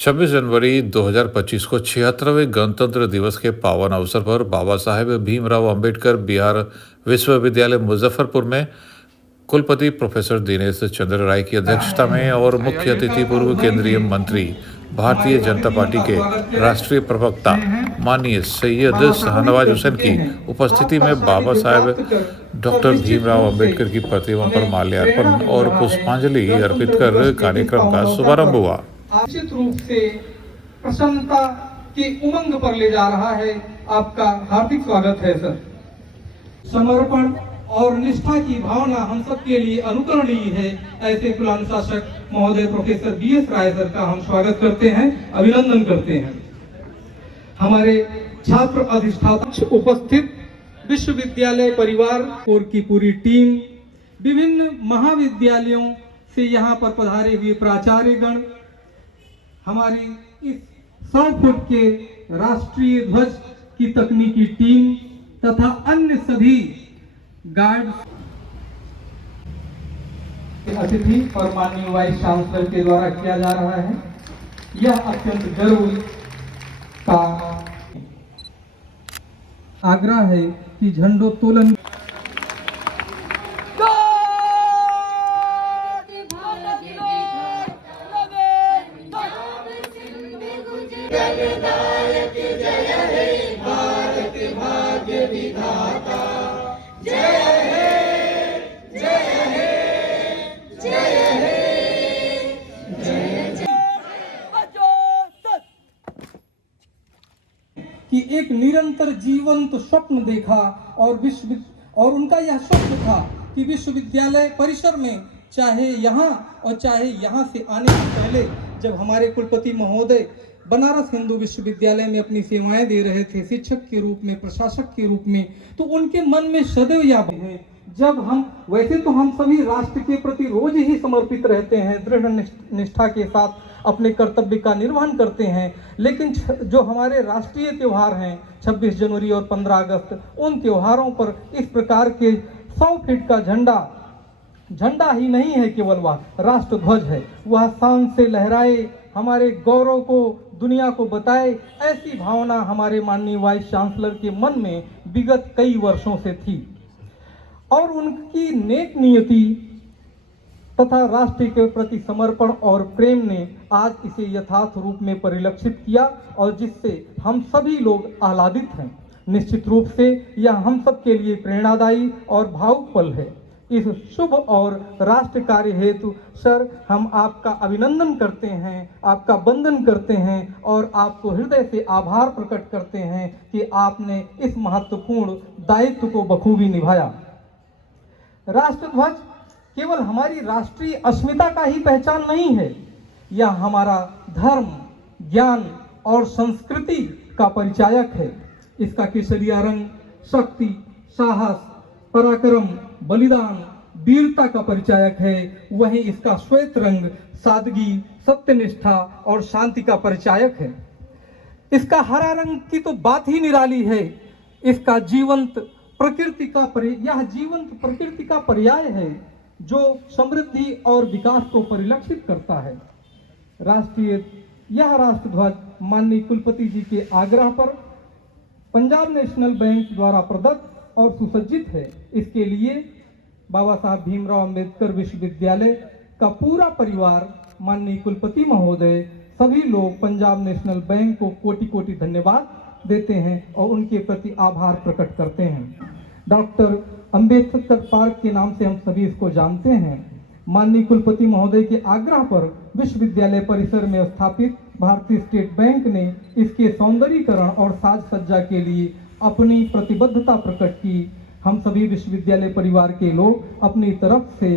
26 जनवरी 2025 को 76वें गणतंत्र दिवस के पावन अवसर पर बाबा साहेब भीमराव अंबेडकर बिहार विश्वविद्यालय मुजफ्फरपुर में कुलपति प्रोफेसर दिनेश चंद्र राय की अध्यक्षता में और मुख्य अतिथि पूर्व केंद्रीय मंत्री भारतीय जनता पार्टी के राष्ट्रीय प्रवक्ता माननीय सैयद शाहनवाज हुसैन की उपस्थिति में बाबा साहेब डॉक्टर भीमराव अंबेडकर की प्रतिमा पर माल्यार्पण और पुष्पांजलि अर्पित कर कार्यक्रम का शुभारंभ हुआ। निश्चित रूप से प्रसन्नता की उमंग पर ले जा रहा है। आपका हार्दिक स्वागत है सर। समर्पण और निष्ठा की भावना हम सब के लिए अनुकरणीय है। ऐसे कुलानुशासक महोदय प्रोफेसर बीएस राय सर का हम स्वागत करते हैं, अभिनंदन करते हैं। हमारे छात्र अधिष्ठाता उपस्थित विश्वविद्यालय परिवार कोर की पूरी टीम, विभिन्न महाविद्यालयों से यहाँ पर पधारे हुए प्राचार्यगण, हमारी इस 100 फुट के राष्ट्रीय ध्वज की तकनीकी टीम तथा अन्य सभी गार्ड अतिथि और माननीय वाइस चांसलर के द्वारा किया जा रहा है। यह अत्यंत गर्व का आग्रह है कि झंडोत्तोलन कि एक निरंतर जीवंत स्वप्न देखा और उनका यह स्वप्न था कि विश्वविद्यालय परिसर में चाहे यहाँ और चाहे यहाँ से आने से पहले जब हमारे कुलपति महोदय बनारस हिंदू विश्वविद्यालय में अपनी सेवाएं दे रहे थे शिक्षक के रूप में, प्रशासक के रूप में, तो उनके मन में सदैव यह है। जब हम वैसे तो हम सभी राष्ट्र के प्रति रोज ही समर्पित रहते हैं, दृढ़ निष्ठा के साथ अपने कर्तव्य का निर्वहन करते हैं, लेकिन जो हमारे राष्ट्रीय त्योहार हैं 26 जनवरी और 15 अगस्त, उन त्योहारों पर इस प्रकार के 100 फीट का झंडा ही नहीं है, केवल वह राष्ट्र ध्वज है, वह शान से लहराए, हमारे गौरव को दुनिया को बताए। ऐसी भावना हमारे माननीय वाइस चांसलर के मन में विगत कई वर्षों से थी और उनकी नेक नियति तथा राष्ट्र के प्रति समर्पण और प्रेम ने आज इसे यथार्थ रूप में परिलक्षित किया और जिससे हम सभी लोग आह्लादित हैं। निश्चित रूप से यह हम सब के लिए प्रेरणादायी और भावुक पल है। इस शुभ और राष्ट्र कार्य हेतु सर हम आपका अभिनंदन करते हैं, आपका वंदन करते हैं और आपको हृदय से आभार प्रकट करते हैं कि आपने इस महत्वपूर्ण दायित्व को बखूबी निभाया। राष्ट्रध्वज केवल हमारी राष्ट्रीय अस्मिता का ही पहचान नहीं है, यह हमारा धर्म, ज्ञान और संस्कृति का परिचायक है। इसका केसरिया रंग शक्ति, साहस, पराक्रम, बलिदान, वीरता का परिचायक है। वहीं इसका श्वेत रंग सादगी, सत्यनिष्ठा और शांति का परिचायक है। इसका हरा रंग की तो बात ही निराली है। इसका जीवंत प्रकृति का पर्याय है जो समृद्धि और विकास को परिलक्षित करता है। यह राष्ट्रध्वज माननीय कुलपति जी के आग्रह पर पंजाब नेशनल बैंक द्वारा प्रदत्त और सुसज्जित है। इसके लिए बाबा साहब भीमराव अंबेडकर विश्वविद्यालय का पूरा परिवार, माननीय कुलपति महोदय, सभी लोग पंजाब नेशनल बैंक को कोटि कोटि धन्यवाद देते हैं और उनके प्रति आभार प्रकट करते हैं। डॉक्टर अंबेडकर पार्क के नाम से हम सभी इसको जानते हैं। माननीय कुलपति महोदय के आग्रह पर विश्वविद्यालय परिसर में स्थापित भारतीय स्टेट बैंक ने इसके सौंदर्यीकरण और साज सज्जा के लिए अपनी प्रतिबद्धता प्रकट की। हम सभी विश्वविद्यालय परिवार के लोग अपनी तरफ से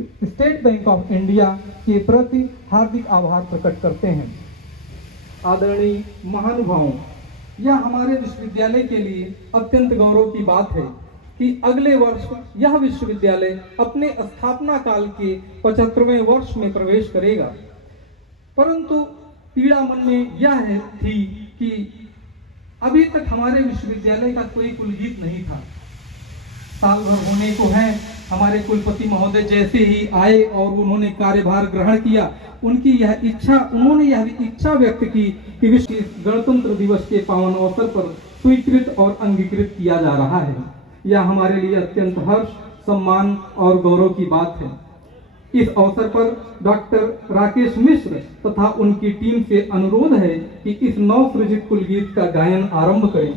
स्टेट बैंक ऑफ इंडिया के प्रति हार्दिक आभार प्रकट करते हैं। आदरणीय महानुभावों, यह हमारे विश्वविद्यालय के लिए अत्यंत गौरव की बात है कि अगले वर्ष यह विश्वविद्यालय अपने स्थापना काल के 75वें वर्ष में प्रवेश करेगा। परंतु पीड़ा मन में यह थी कि अभी तक हमारे विश्वविद्यालय का कोई कुलगीत नहीं था। साल भर होने को है हमारे कुलपति महोदय जैसे ही आए और उन्होंने कार्यभार ग्रहण किया, उनकी यह इच्छा, उन्होंने यह इच्छा व्यक्त की कि विश्व गणतंत्र दिवस के पावन अवसर पर स्वीकृत और अंगीकृत किया जा रहा है। यह हमारे लिए अत्यंत हर्ष, सम्मान और गौरव की बात है। इस अवसर पर डॉक्टर राकेश मिश्र तथा उनकी टीम से अनुरोध है कि इस नवसृजित कुल गीत का गायन आरंभ करें।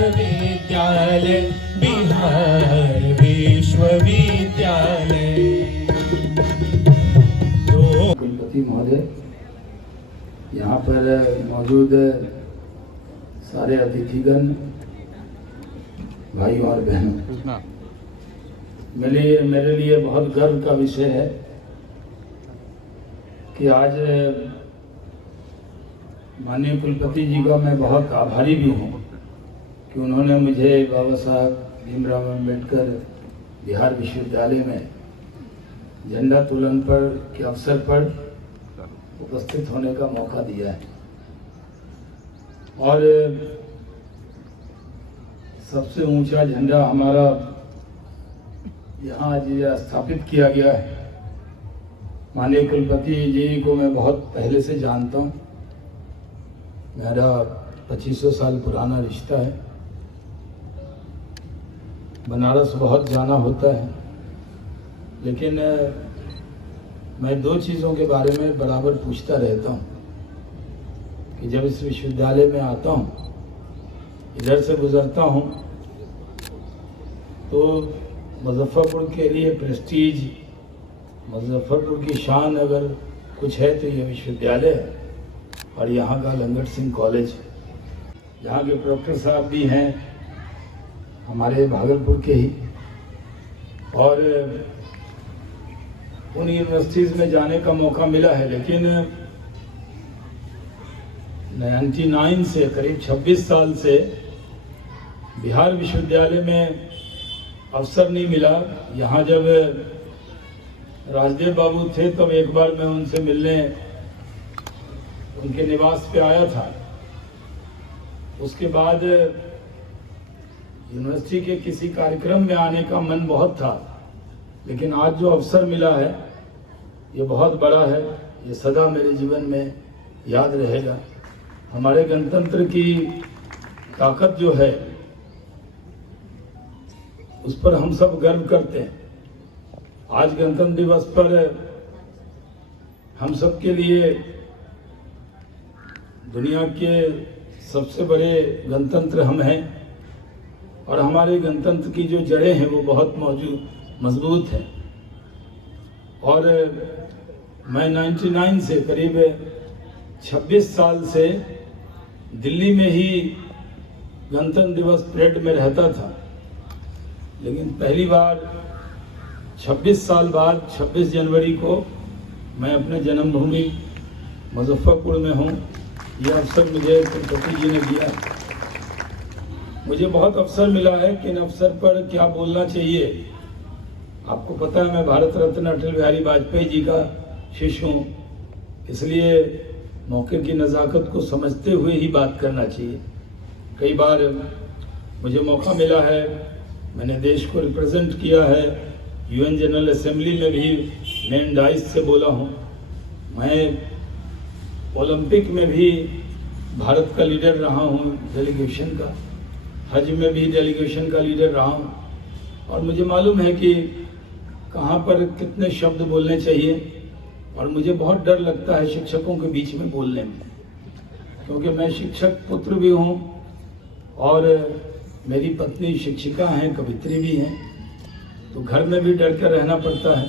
विश्वविद्यालय बिहार विश्वविद्यालय। कुलपति महोदय, यहाँ पर मौजूद सारे अतिथिगण, भाई और बहनों, मेरे लिए बहुत गर्व का विषय है कि आज माननीय कुलपति जी का मैं बहुत आभारी भी हूँ कि उन्होंने मुझे बाबा साहब भीमराव अम्बेडकर बिहार विश्वविद्यालय में झंडा तोलन पर के अवसर पर उपस्थित होने का मौका दिया है। और सबसे ऊंचा झंडा हमारा यहाँ आज स्थापित किया गया है। माननीय कुलपति जी को मैं बहुत पहले से जानता हूँ, मेरा 2500 साल पुराना रिश्ता है। बनारस बहुत जाना होता है, लेकिन मैं दो चीज़ों के बारे में बराबर पूछता रहता हूँ कि जब इस विश्वविद्यालय में आता हूँ, इधर से गुजरता हूँ, तो मुजफ्फरपुर के लिए प्रेस्टीज, मुजफ्फरपुर की शान अगर कुछ है तो ये विश्वविद्यालय है और यहाँ का लंगट सिंह कॉलेज, जहाँ के प्रोफेसर साहब भी हैं हमारे भागलपुर के ही। और उन यूनिवर्सिटीज़ में जाने का मौका मिला है, लेकिन 99 से करीब 26 साल से बिहार विश्वविद्यालय में अवसर नहीं मिला। यहाँ जब राजदेव बाबू थे तब एक बार मैं उनसे मिलने उनके निवास पे आया था। उसके बाद यूनिवर्सिटी के किसी कार्यक्रम में आने का मन बहुत था, लेकिन आज जो अवसर मिला है ये बहुत बड़ा है, ये सदा मेरे जीवन में याद रहेगा। हमारे गणतंत्र की ताकत जो है उस पर हम सब गर्व करते हैं। आज गणतंत्र दिवस पर हम सब के लिए दुनिया के सबसे बड़े गणतंत्र हम हैं और हमारे गणतंत्र की जो जड़ें हैं वो बहुत मजबूत हैं। और मैं 99 से करीब 26 साल से दिल्ली में ही गणतंत्र दिवस परेड में रहता था, लेकिन पहली बार 26 साल बाद 26 जनवरी को मैं अपने जन्मभूमि मुजफ्फरपुर में हूँ। यह अवसर मुझे कुलपति जी ने दिया। मुझे बहुत अवसर मिला है कि इन अवसर पर क्या बोलना चाहिए। आपको पता है मैं भारत रत्न अटल बिहारी वाजपेयी जी का शिष्य हूँ, इसलिए मौके की नज़ाकत को समझते हुए ही बात करना चाहिए। कई बार मुझे मौका मिला है, मैंने देश को रिप्रेजेंट किया है, यूएन जनरल असेंबली में भी मैं डाइस से बोला हूँ। मैं ओलंपिक में भी भारत का लीडर रहा हूँ, डेलीगेशन का, हज में भी डेलीगेशन का लीडर रहा हूँ। और मुझे मालूम है कि कहाँ पर कितने शब्द बोलने चाहिए, और मुझे बहुत डर लगता है शिक्षकों के बीच में बोलने में, क्योंकि मैं शिक्षक पुत्र भी हूँ और मेरी पत्नी शिक्षिका हैं, कवित्री भी हैं, तो घर में भी डर कर रहना पड़ता है।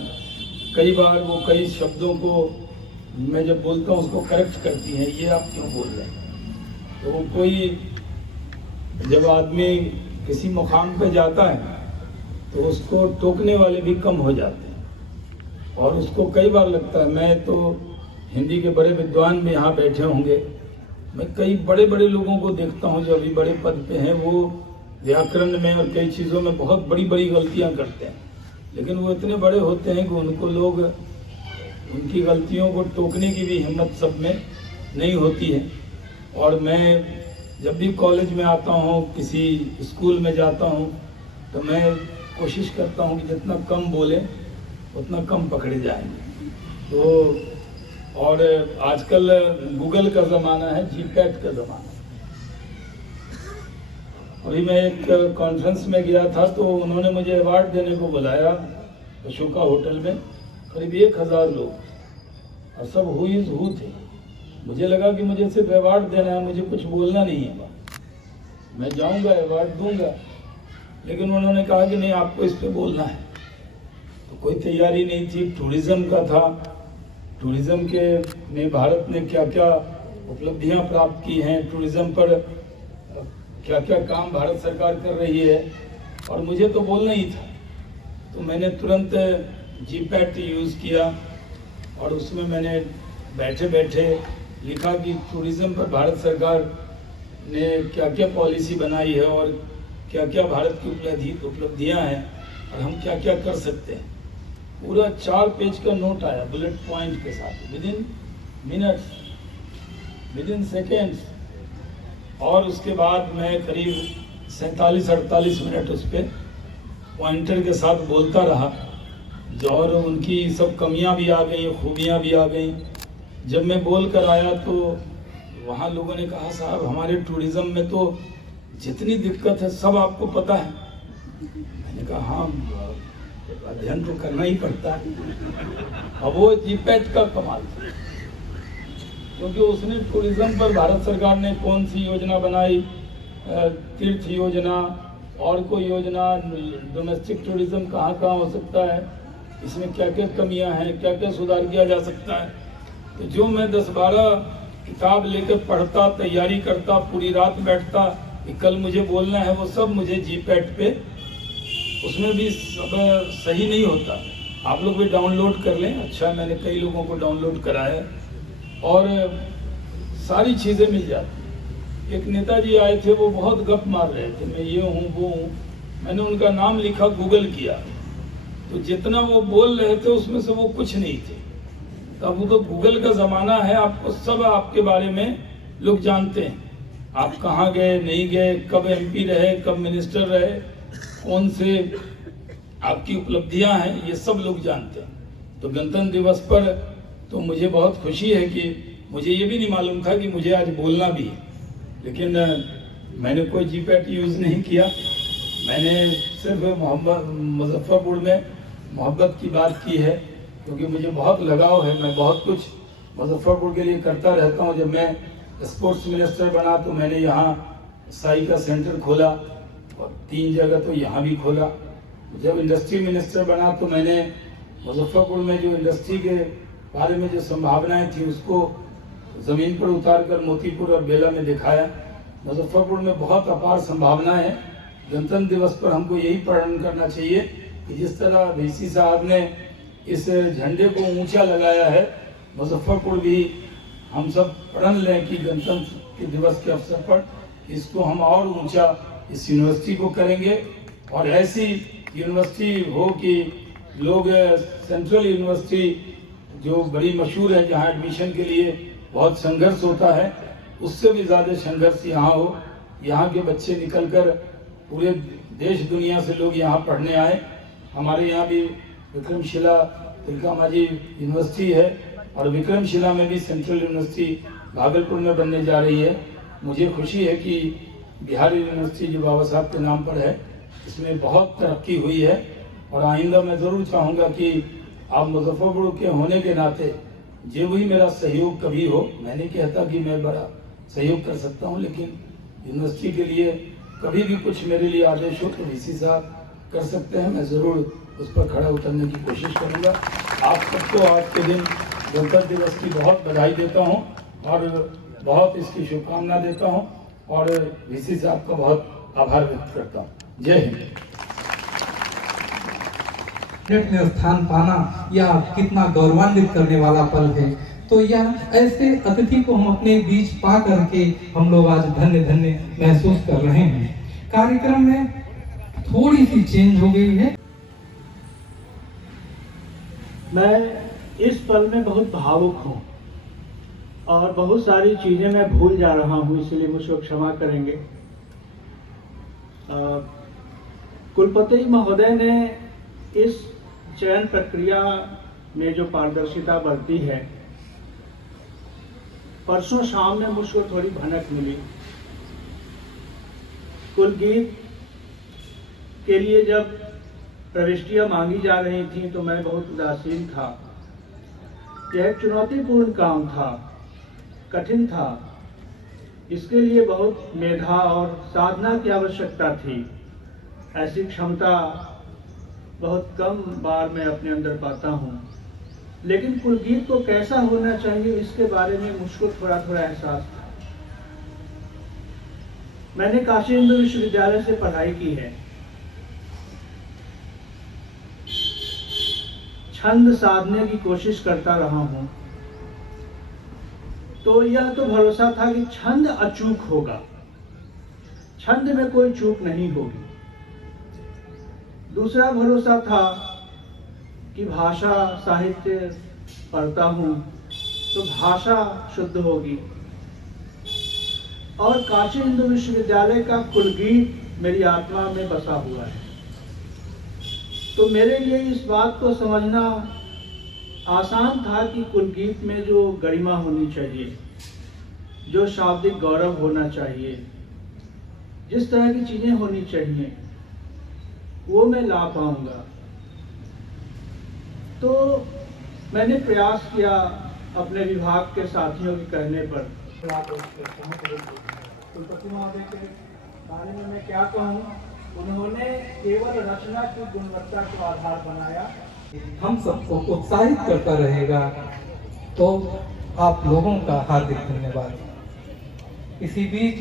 कई बार वो कई शब्दों को मैं जब बोलता हूँ उसको करेक्ट करती हैं, ये आप क्यों बोल रहे हैं। तो वो कोई जब आदमी किसी मुकाम पे जाता है तो उसको टोकने वाले भी कम हो जाते हैं, और उसको कई बार लगता है, मैं तो हिंदी के बड़े विद्वान भी यहाँ बैठे होंगे, मैं कई बड़े बड़े लोगों को देखता हूँ जो अभी बड़े पद पे हैं, वो व्याकरण में और कई चीज़ों में बहुत बड़ी बड़ी गलतियाँ करते हैं, लेकिन वो इतने बड़े होते हैं कि उनको लोग उनकी गलतियों को टोकने की भी हिम्मत सब में नहीं होती है। और मैं जब भी कॉलेज में आता हूँ, किसी स्कूल में जाता हूँ, तो मैं कोशिश करता हूँ कि जितना कम बोले उतना कम पकड़े जाएंगे। तो और आजकल गूगल का ज़माना है, जीपैट का ज़माना है। अभी मैं एक कॉन्फ्रेंस में गया था तो उन्होंने मुझे अवार्ड देने को बुलाया अशोका होटल में, करीब 1000 लोग और सब हु थे। मुझे लगा कि मुझे सिर्फ अवार्ड देना है, मुझे कुछ बोलना नहीं है, मैं जाऊंगा अवार्ड दूंगा, लेकिन उन्होंने कहा कि नहीं आपको इस पे बोलना है। तो कोई तैयारी नहीं थी, टूरिज्म का था, टूरिज्म के में भारत ने क्या क्या उपलब्धियां प्राप्त की हैं, टूरिज्म पर क्या क्या काम भारत सरकार कर रही है, और मुझे तो बोलना ही था। तो मैंने तुरंत जीपैट यूज़ किया और उसमें मैंने बैठे बैठे लिखा कि टूरिज्म पर भारत सरकार ने क्या क्या पॉलिसी बनाई है और क्या क्या भारत की उपलब्धियां हैं और हम क्या क्या कर सकते हैं। पूरा 4 पेज का नोट आया बुलेट पॉइंट के साथ, विदिन मिनट्स, विदिन सेकेंड्स। और उसके बाद मैं करीब 47-48 मिनट उस पर पॉइंटर के साथ बोलता रहा, और उनकी सब कमियां भी आ गई, खूबियां भी आ गई। जब मैं बोल कर आया तो वहाँ लोगों ने कहा साहब हमारे टूरिज्म में तो जितनी दिक्कत है सब आपको पता है। मैंने कहा हाँ, अध्ययन तो करना ही पड़ता है। अब वो जीपैट का कमाल था, क्योंकि उसने टूरिज्म पर भारत सरकार ने कौन सी योजना बनाई, तीर्थ योजना और कोई योजना, डोमेस्टिक टूरिज्म कहाँ कहाँ हो सकता है, इसमें क्या क्या कमियां हैं, क्या क्या सुधार किया जा सकता है। तो जो मैं 10-12 किताब लेकर पढ़ता, तैयारी करता, पूरी रात बैठता कि कल मुझे बोलना है, वो सब मुझे जीपैट पे, उसमें भी सब सही नहीं होता। आप लोग भी डाउनलोड कर लें। अच्छा, मैंने कई लोगों को डाउनलोड कराया और सारी चीज़ें मिल जाती। एक नेताजी आए थे, वो बहुत गप मार रहे थे, मैं ये हूँ वो हूँ। मैंने उनका नाम लिखा, गूगल किया, तो जितना वो बोल रहे थे उसमें से वो कुछ नहीं थे। तब वो तो गूगल का ज़माना है, आपको सब आपके बारे में लोग जानते हैं। आप कहाँ गए, नहीं गए, कब MP रहे, कब मिनिस्टर रहे, कौन से आपकी उपलब्धियां हैं, ये सब लोग जानते हैं। तो गणतंत्र दिवस पर तो मुझे बहुत खुशी है कि मुझे ये भी नहीं मालूम था कि मुझे आज बोलना भी है, लेकिन मैंने कोई जीपैट यूज़ नहीं किया। मैंने सिर्फ मुजफ्फरपुर में मोहब्बत की बात की है, क्योंकि मुझे बहुत लगाव है। मैं बहुत कुछ मुजफ्फरपुर के लिए करता रहता हूँ। जब मैं स्पोर्ट्स मिनिस्टर बना तो मैंने यहाँ साई का सेंटर खोला और 3 जगह तो यहाँ भी खोला। जब इंडस्ट्री मिनिस्टर बना तो मैंने मुजफ्फरपुर में जो इंडस्ट्री के बारे में जो संभावनाएं थी उसको ज़मीन पर उतार कर मोतीपुर और बेला में दिखाया। मुजफ्फरपुर में बहुत अपार संभावनाएं हैं। गणतंत्र दिवस पर हमको यही प्रण करना चाहिए कि जिस तरह VC साहब ने इस झंडे को ऊंचा लगाया है, मुजफ्फरपुर भी हम सब प्रण लें कि गणतंत्र के दिवस के अवसर पर इसको हम और ऊंचा इस यूनिवर्सिटी को करेंगे। और ऐसी यूनिवर्सिटी हो कि लोग, सेंट्रल यूनिवर्सिटी जो बड़ी मशहूर है, जहाँ एडमिशन के लिए बहुत संघर्ष होता है, उससे भी ज़्यादा संघर्ष यहाँ हो। यहाँ के बच्चे निकलकर पूरे देश दुनिया से लोग यहाँ पढ़ने आए। हमारे यहाँ भी विक्रमशिला तिलका मांझी यूनिवर्सिटी है और विक्रमशिला में भी सेंट्रल यूनिवर्सिटी भागलपुर में बनने जा रही है। मुझे खुशी है कि बिहार यूनिवर्सिटी जो बाबा साहब के नाम पर है, इसमें बहुत तरक्की हुई है। और आइंदा मैं ज़रूर चाहूँगा कि आप मुजफ्फरपुर के होने के नाते जो भी मेरा सहयोग कभी हो, मैं नहीं कहता कि मैं बड़ा सहयोग कर सकता हूँ, लेकिन यूनिवर्सिटी के लिए कभी भी कुछ मेरे लिए आदेश हो तो VC साहब कर सकते हैं। मैं ज़रूर उस पर खड़ा उतरने की कोशिश करूँगा। आप सबको आज के दिन गणतंत्र दिवस की बहुत बधाई देता हूँ और बहुत इसकी शुभकामना देता हूँ और VC साहब का बहुत आभार व्यक्त करता हूँ। जय हिंद। में स्थान पाना यह कितना गौरवान्वित करने वाला पल है। तो यह ऐसे अतिथि को हम अपने बीच पा करके हम लोग आज धन्य धन्य महसूस कर रहे हैं। कार्यक्रम में थोड़ी सी चेंज हो गई है। मैं इस पल में बहुत भावुक हूँ और बहुत सारी चीज़ें मैं भूल जा रहा हूँ, इसलिए मुझको क्षमा करेंगे। कुलपति महोदय ने इस चयन प्रक्रिया में जो पारदर्शिता बरती है, परसों शाम में मुझको थोड़ी भनक मिली। कुलगीत के लिए जब प्रविष्टियाँ मांगी जा रही थी तो मैं बहुत उदासीन था। यह एक चुनौतीपूर्ण काम था, कठिन था। इसके लिए बहुत मेधा और साधना की आवश्यकता थी। ऐसी क्षमता बहुत कम बार मैं अपने अंदर पाता हूँ। लेकिन कुलगीत को कैसा होना चाहिए इसके बारे में मुझको थोड़ा थोड़ा एहसास था। मैंने काशी हिंदू विश्वविद्यालय से पढ़ाई की है। छंद साधने की कोशिश करता रहा हूं, तो यह तो भरोसा था कि छंद अचूक होगा, छंद में कोई चूक नहीं होगी। दूसरा भरोसा था कि भाषा साहित्य पढ़ता हूं तो भाषा शुद्ध होगी। और काशी हिंदू विश्वविद्यालय का कुलगीत मेरी आत्मा में बसा हुआ है। तो मेरे लिए इस बात को समझना आसान था कि कुलगीत में जो गरिमा होनी चाहिए, जो शाब्दिक गौरव होना चाहिए, जिस तरह की चीज़ें होनी चाहिए, वो मैं ला पाऊंगा। तो मैंने प्रयास किया अपने विभाग के साथियों के कहने पर। कुलपति महोदय के बारे में मैं क्या कहूँ, उन्होंने केवल रचना की गुणवत्ता को आधार बनाया। हम सबको उत्साहित करता रहेगा। तो आप लोगों का हार्दिक धन्यवाद। इसी बीच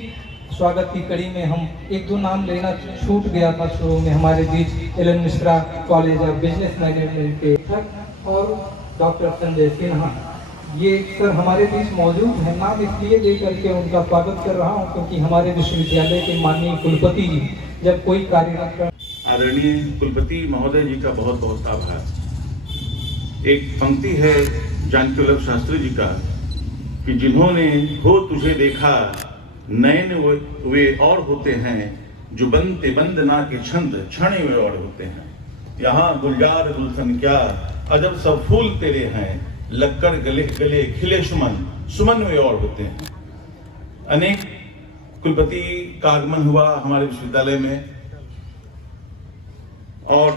स्वागत की कड़ी में हम एक दो नाम लेना छूट गया था शुरू में। हमारे बीच L N Mishra college of business management के और डॉक्टर संजय सिन्हा, ये सर हमारे बीच मौजूद हैं। नाम इसलिए दे करके उनका स्वागत कर रहा हूँ क्योंकि हमारे विश्वविद्यालय के माननीय कुलपति जी जब कोई कार्य आदरणीय कुलपति महोदय जी का बहुत बहुत आभार। एक पंक्ति है जानकी वल्लभ शास्त्री जी का कि जिन्होंने हो तुझे देखा नयन वे और होते हैं, जो बनते बंदना के छंद क्षण वे और होते हैं। यहाँ गुलजार गुलशन क्या अजब सब फूल तेरे हैं, लक्कड़ गले गले खिले सुमन सुमन वे और होते हैं। अनेक कुलपति का आगमन हुआ हमारे विश्वविद्यालय में और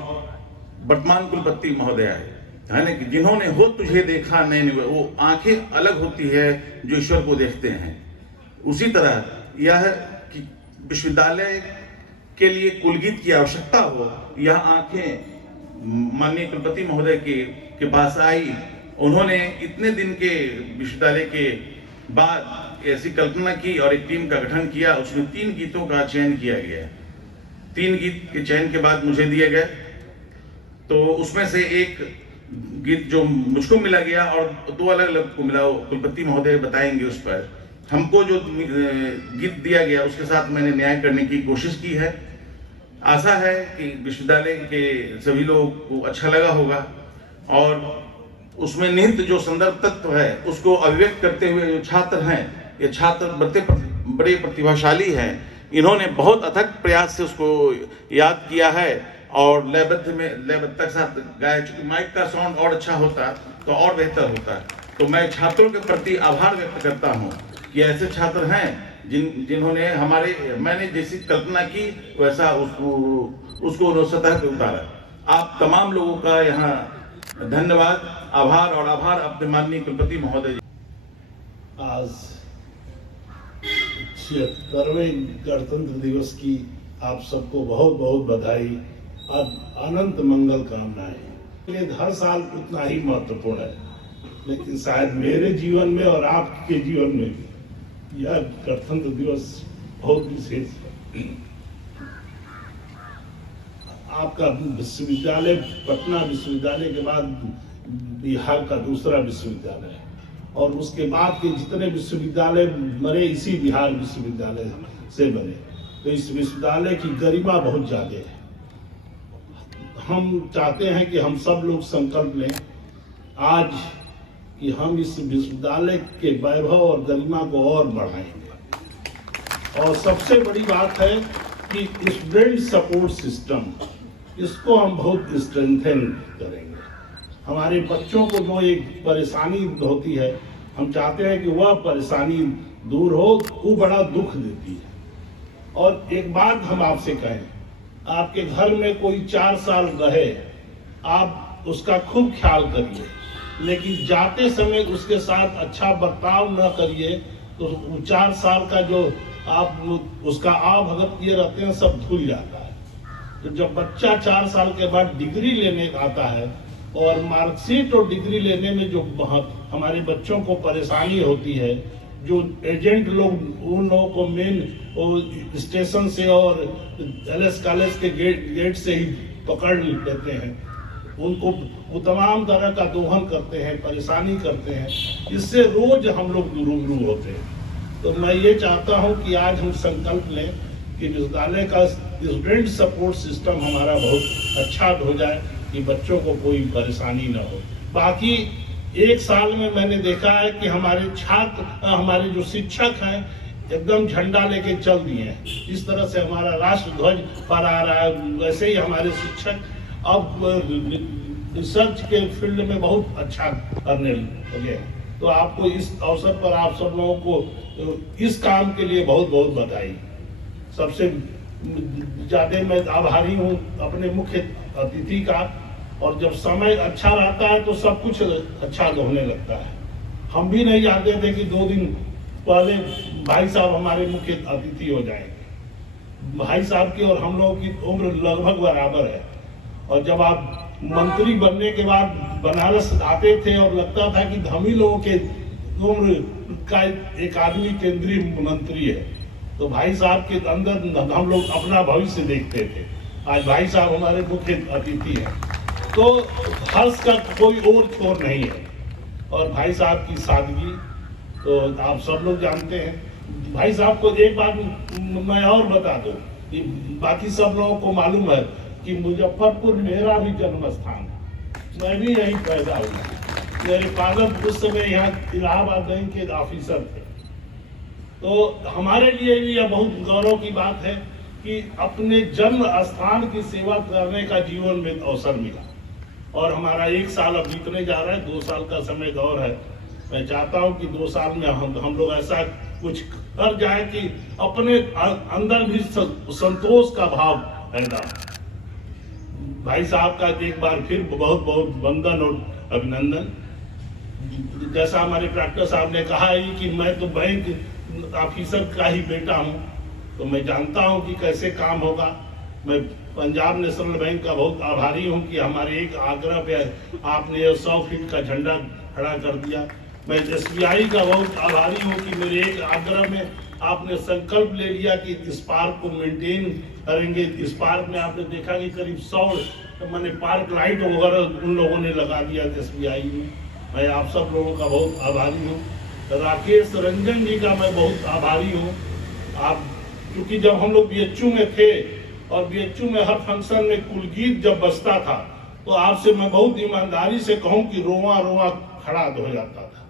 वर्तमान कुलपति महोदय है ना कि जिन्होंने हो तुझे देखा नयन वे, वो आंखें अलग होती है जो ईश्वर को देखते हैं। उसी तरह यह कि विश्वविद्यालय के लिए कुलगीत की आवश्यकता हो, यह आंखें माननीय कुलपति महोदय के पास आई। उन्होंने इतने दिन के विश्वविद्यालय के बाद ऐसी कल्पना की और एक टीम का गठन किया। उसमें 3 गीतों का चयन किया गया। 3 गीत के चयन के बाद मुझे दिए गए, तो उसमें से एक गीत जो मुझको मिला गया और 2 अलग अलग को मिला, वो कुलपति महोदय बताएंगे उस पर। हमको जो गीत दिया गया उसके साथ मैंने न्याय करने की कोशिश की है। आशा है कि विश्वविद्यालय के सभी लोगों को अच्छा लगा होगा और उसमें निहित जो संदर्भ तत्व है उसको अभिव्यक्त करते हुए जो छात्र हैं, ये छात्र बड़े प्रतिभाशाली हैं। इन्होंने बहुत अथक प्रयास से उसको याद किया है और लयबद्ध के साथ गाया। चूंकि माइक का साउंड और अच्छा होता तो और बेहतर होता। तो मैं छात्रों के प्रति आभार व्यक्त करता हूँ कि ऐसे छात्र हैं जिन्होंने मैंने जैसी कल्पना की वैसा उसको उन्होंने सतह पे उतारा। आप तमाम लोगों का यहाँ धन्यवाद, आभार और आभार अपने माननीय कुलपति महोदय जी। आज 76वें गणतंत्र दिवस की आप सबको बहुत बहुत बधाई और अनंत मंगल कामनाएं। ये हर साल उतना ही महत्वपूर्ण है, लेकिन शायद मेरे जीवन में और आपके जीवन में भी यह गणतंत्र दिवस बहुत विशेष है। आपका विश्वविद्यालय पटना विश्वविद्यालय के बाद बिहार का दूसरा विश्वविद्यालय है और उसके बाद के जितने विश्वविद्यालय बने इसी बिहार विश्वविद्यालय से बने। तो इस विश्वविद्यालय की गरिमा बहुत ज़्यादा है। हम चाहते हैं कि हम सब लोग संकल्प लें आज कि हम इस विश्वविद्यालय के वैभव और गरिमा को और बढ़ाएंगे। और सबसे बड़ी बात है कि स्टूडेंट सपोर्ट सिस्टम, इसको हम बहुत स्ट्रेंथन करेंगे। हमारे बच्चों को जो एक परेशानी होती है, हम चाहते हैं कि वह परेशानी दूर हो, वो बड़ा दुख देती है। और एक बात हम आपसे कहें, आपके घर में कोई 4 साल रहे, आप उसका खूब ख्याल करिए, लेकिन जाते समय उसके साथ अच्छा बर्ताव न करिए तो 4 साल का जो आप उसका भगत किए रहते हैं सब भूल जाता है। तो जब बच्चा 4 साल के बाद डिग्री लेने आता है, और मार्कशीट और डिग्री लेने में जो हमारे बच्चों को परेशानी होती है, जो एजेंट लोग उन लोगों को मेन स्टेशन से और एलएस कॉलेज के गेट से ही पकड़ लेते हैं, उनको वो तमाम तरह का दोहन करते हैं, परेशानी करते हैं, इससे रोज हम लोग रूबरू होते हैं। तो मैं ये चाहता हूँ कि आज हम संकल्प लें कि विश्वविद्यालय का स्टूडेंट सपोर्ट सिस्टम हमारा बहुत अच्छा हो जाए, कि बच्चों को कोई परेशानी न हो। बाकी 1 साल में मैंने देखा है कि हमारे छात्र, हमारे जो शिक्षक हैं, एकदम झंडा लेके चल दिए हैं। इस तरह से हमारा राष्ट्र ध्वज फहरा रहा है, वैसे ही हमारे शिक्षक अब रिसर्च के फील्ड में बहुत अच्छा करने लगे। तो आपको इस अवसर पर आप सब लोगों को इस काम के लिए बहुत बहुत बधाई। सबसे ज़्यादा मैं आभारी हूँ अपने मुख्य अतिथि का, और जब समय अच्छा रहता है तो सब कुछ अच्छा होने लगता है। हम भी नहीं जानते थे कि 2 दिन पहले भाई साहब हमारे मुख्य अतिथि हो जाएंगे। भाई साहब की और हम लोगों की उम्र लगभग बराबर है, और जब आप मंत्री बनने के बाद बनारस आते थे और लगता था कि हम ही लोगों के उम्र का एक आदमी केंद्रीय मंत्री है, तो भाई साहब के अंदर हम लोग अपना भविष्य देखते थे। आज भाई साहब हमारे मुख्य अतिथि हैं, तो हर्ष का कोई और छोर नहीं है। और भाई साहब की सादगी तो आप सब लोग जानते हैं। भाई साहब को एक बात मैं और बता दूं कि बाकी सब लोगों को मालूम है कि मुजफ्फरपुर मेरा भी जन्म स्थान है, मैं भी यहीं पैदा हुआ। मेरे फादर उस समय यहाँ इलाहाबाद बैंक के ऑफिसर थे। तो हमारे लिए भी यह बहुत गौरव की बात है कि अपने जन्म स्थान की सेवा करने का जीवन में अवसर मिला। और हमारा 1 साल अब बीतने जा रहा है, 2 साल का समय दौर है। मैं चाहता हूं कि 2 साल में हम लोग ऐसा कुछ कर जाए कि अपने अंदर भी संतोष का भाव पैदा। भाई साहब का एक बार फिर बहुत बहुत वंदन और अभिनंदन। जैसा हमारे डॉक्टर साहब ने कहा है कि मैं तो बैंक ऑफिसर का ही बेटा हूं, तो मैं जानता हूं कि कैसे काम होगा। मैं पंजाब नेशनल बैंक का बहुत आभारी हूं कि हमारे एक आग्रह पे आपने 100 फीट का झंडा खड़ा कर दिया। मैं एसबीआई का बहुत आभारी हूं कि मेरे एक आग्रह में आपने संकल्प ले लिया कि इस पार्क को मेंटेन करेंगे। इस पार्क में आपने देखा कि करीब 100 मैंने पार्क लाइट वगैरह उन लोगों ने लगा दिया एसबीआई में। मैं आप सब लोगों का बहुत आभारी हूँ। राकेश रंजन जी का मैं बहुत आभारी हूँ। आप क्योंकि जब हम लोग बीएचयू में थे और बीएचयू में हर फंक्शन में कुलगीत जब बजता था, तो आपसे मैं बहुत ईमानदारी से कहूँ कि रोआ रोआ खड़ा हो जाता था।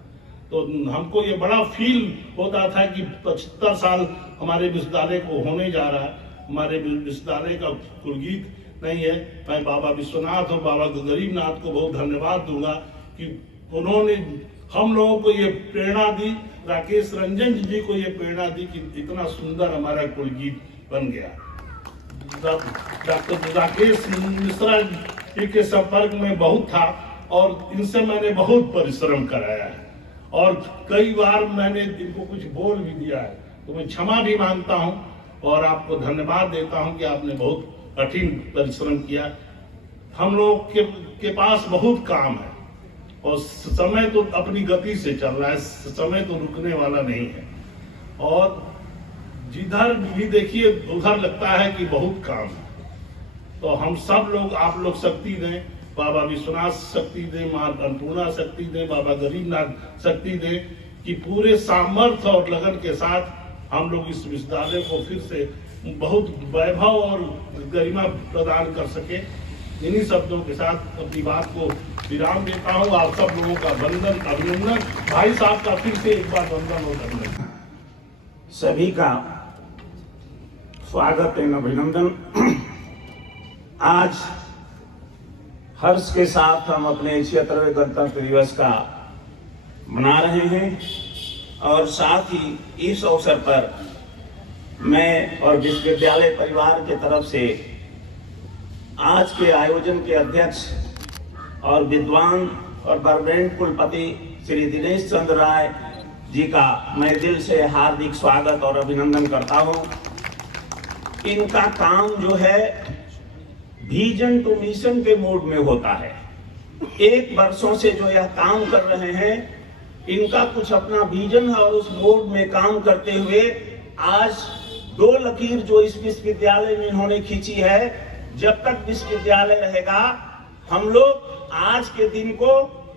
तो हमको ये बड़ा फील होता था कि 75 साल हमारे विश्वविद्यालय को होने जा रहा है, हमारे विश्वविद्यालय का कुलगीत नहीं है। मैं बाबा विश्वनाथ और बाबा गरीबनाथ को बहुत धन्यवाद दूंगा कि उन्होंने हम लोगों को ये प्रेरणा दी, राकेश रंजन जी को ये प्रेरणा दी कि इतना सुंदर हमारा कुलगीत बन गया। डॉक्टर राकेश मिश्रा जी के संपर्क में बहुत था और इनसे मैंने बहुत परिश्रम कराया है और कई बार मैंने इनको कुछ बोल भी दिया है, तो मैं क्षमा भी मांगता हूं और आपको धन्यवाद देता हूं कि आपने बहुत कठिन परिश्रम किया। हम लोग के पास बहुत काम है और समय तो अपनी गति से चल रहा है, समय तो रुकने वाला नहीं है और जिधर भी देखिए उधर लगता है कि बहुत काम है। तो हम सब लोग, आप लोग शक्ति दें, बाबा विश्वनाथ शक्ति दें, मां अन्नपूर्णा शक्ति दें, बाबा गरीबनाथ शक्ति दें कि पूरे सामर्थ्य और लगन के साथ हम लोग इस विश्वविद्यालय को फिर से बहुत वैभव और गरिमा प्रदान कर सके। इन्हीं शब्दों के साथ अपनी बात को विराम देता हूँ। आप सब लोगों का वंदन, अभिनंदन। भाई साहब का फिर से एक बार वंदन और अभिनंदन। सभी का स्वागत एवं अभिनंदन। आज हर्ष के साथ हम अपने 76वें गणतंत्र दिवस का मना रहे हैं और साथ ही इस अवसर पर मैं और विश्वविद्यालय परिवार के तरफ से आज के आयोजन के अध्यक्ष और विद्वान और परमानेंट कुलपति श्री दिनेश चंद्र राय जी का मैं दिल से हार्दिक स्वागत और अभिनंदन करता हूं। इनका काम जो है विजन टू मिशन के मोड में होता है। 1 वर्षों से जो यह काम कर रहे हैं, इनका कुछ अपना विजन और उस मोड में काम करते हुए आज 2 लकीर जो इस विश्वविद्यालय में इन्होंने खींची है। जब तक विश्वविद्यालय रहेगा, हम लोग आज के दिन को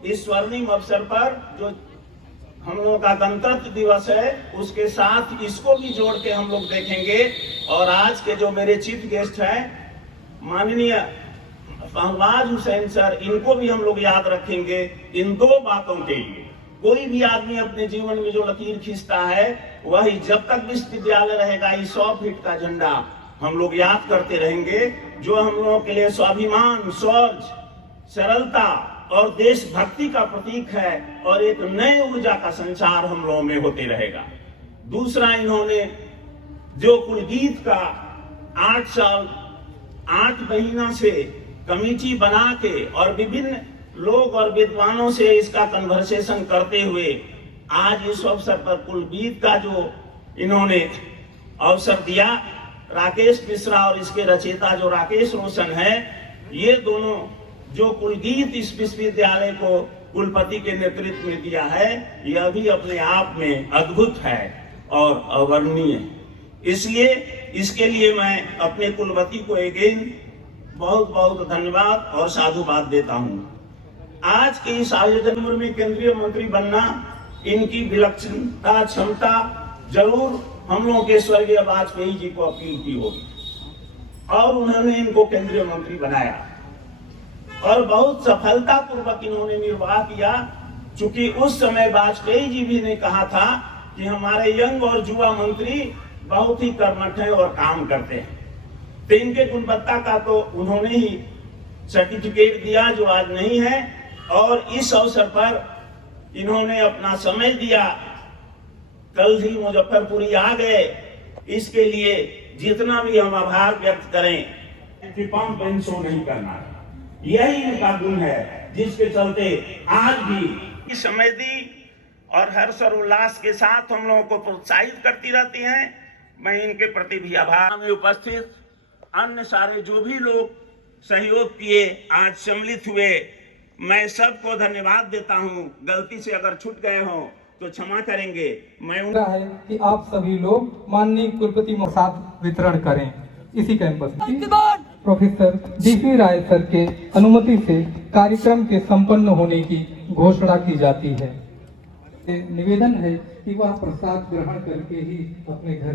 इस स्वर्णिम अवसर पर जो हम लोगों का गणतंत्र दिवस है, उसके साथ इसको भी जोड़ के हम लोग देखेंगे। और आज के जो मेरे चीफ गेस्ट हैं माननीय फहवाज हुसैन सर, इनको भी हम लोग याद रखेंगे इन 2 बातों के लिए। कोई भी आदमी अपने जीवन में जो लकीर खींचता है, वही जब तक विश्वविद्यालय रहेगा, इस 100 फीट का झंडा हम लोग याद करते रहेंगे, जो हम लोगों के लिए स्वाभिमान, शौर्य, सरलता और देशभक्ति का प्रतीक है और एक नए ऊर्जा का संचार हम लोगों में होते रहेगा। दूसरा, इन्होंने जो कुलगीत का 8 साल 8 महीना से कमेटी बना के और विभिन्न लोग और विद्वानों से इसका कन्वर्सेशन करते हुए आज इस अवसर पर कुलगीत का जो इन्होंने अवसर दिया, राकेश मिश्रा और इसके रचयिता जो राकेश रोशन है, ये दोनों जो कुलगीत इस विश्वविद्यालय को कुलपति के नेतृत्व में दिया है, यह भी अपने आप में अद्भुत है और अवर्णनीय। इसलिए इसके लिए मैं अपने कुलपति को अगेन बहुत बहुत धन्यवाद और साधुवाद देता हूं। आज के इस आयोजन में केंद्रीय मंत्री बनना, इनकी विलक्षणता, क्षमता जरूर हम लोगों के स्वर्गीय वाजपेयी जी को अपील की होगी और उन्होंने इनको केंद्रीय मंत्री बनाया और बहुत सफलता पूर्वक इन्होंने निर्वाह किया। चूंकि उस समय वाजपेयी जी भी ने कहा था कि हमारे यंग और युवा मंत्री बहुत ही कर्मठ हैं और काम करते हैं, तो इनके गुणवत्ता का तो उन्होंने ही सर्टिफिकेट दिया जो आज नहीं है। और इस अवसर पर इन्होंने अपना समय दिया, कल ही मुजफ्फरपुरी आ गए। इसके लिए जितना भी हम आभार व्यक्त करें, कृपा शो नहीं करना, यही इनका गुण है जिसके चलते आज भी समय दी और हर्ष और उल्लास के साथ हम लोगों को प्रोत्साहित करती रहती हैं। मैं इनके प्रति भी आभार में उपस्थित अन्य सारे जो भी लोग सहयोग किए, आज सम्मिलित हुए, मैं सबको धन्यवाद देता हूं। गलती से अगर छूट गए हों तो क्षमा करेंगे। मैं है कि आप सभी लोग माननीय कुलपति के साथ वितरण करें। इसी कैंपस में प्रोफेसर डीपी राय सर के अनुमति से कार्यक्रम के संपन्न होने की घोषणा की जाती है। निवेदन है कि वह प्रसाद ग्रहण करके ही अपने घर